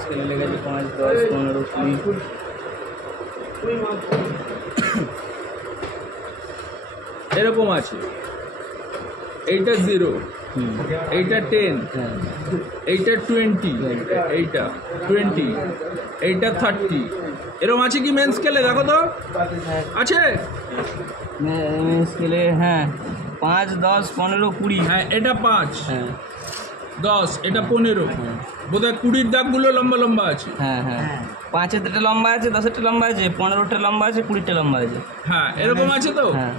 স্কেলে লেগেছে 5, 10, 15, 20। এরকম আছে, এইটা 0, এইটা 10, এইটা 20, এইটা 20, এইটা 30, এরকম আছে কি মেন স্কেলে? দেখো তো আছে স্কেলে, হ্যাঁ 5, 10, 15, 20। হ্যাঁ এটা 5, হ্যাঁ 10, এটা 15, বোধহয় 20-র দাগগুলো লম্বা লম্বা আছে। হ্যাঁ হ্যাঁ 5-এরটা লম্বা আছে, 10-এরটা লম্বা আছে, 15-টা লম্বা আছে, 20-টা লম্বা আছে। হ্যাঁ এরকম আছে তো। হ্যাঁ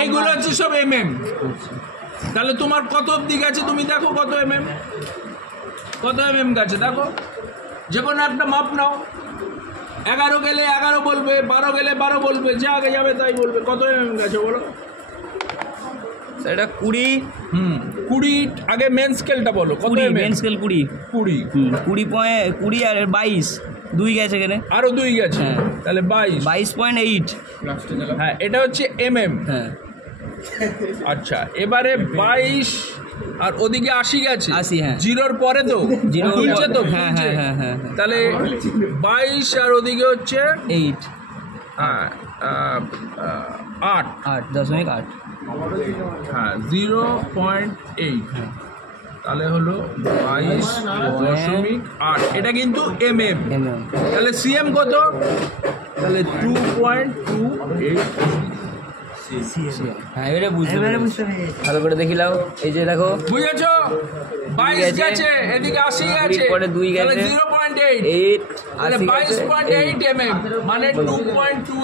এইগুলো হচ্ছে সব mm। তাহলে তোমার কত অবধি গেছে তুমি দেখো, কত mm, কত mm গেছে দেখো। যে কোনো একটা মাপ নাও, 11 গেলে 11 বলবে, 12 গেলে 12 বলবে, যে আগে যাবে তাই বলবে। কত mm গেছে বলো? সেটা 20। 20। আগে মেন স্কেলটা বলো, কত 20 mm? Main scale 20। 20। 20 আর 22, 2 গেছে এখানে, আরো 2 গেছে, হ্যাঁ। তাহলে 22.8। হ্যাঁ এটা হচ্ছে mm। হ্যাঁ আচ্ছা এবারে 22 আর ওদিকে 80 গেছে। 80, হ্যাঁ। 0-র পরে তো তুলছে তো, হ্যাঁ হ্যাঁ হ্যাঁ হ্যাঁ। তাহলে 22 আর ওদিকে হচ্ছে 8, হ্যাঁ 8, 8.8। হ্যাঁ 0.8, তাহলে হলো 22.8। এটা কিন্তু mm। তাহলে cm কত? তাহলে 2.28। হ্যাঁ এবারে বুঝতে ভালো করে দেখিলাও। এই যে দেখো, বুঝেছো? 22 গেছে, এদিকে 80 গেছে, পরে 2 গেছে, 0.8, 8, তাহলে 22.8 mm মানে 2.2।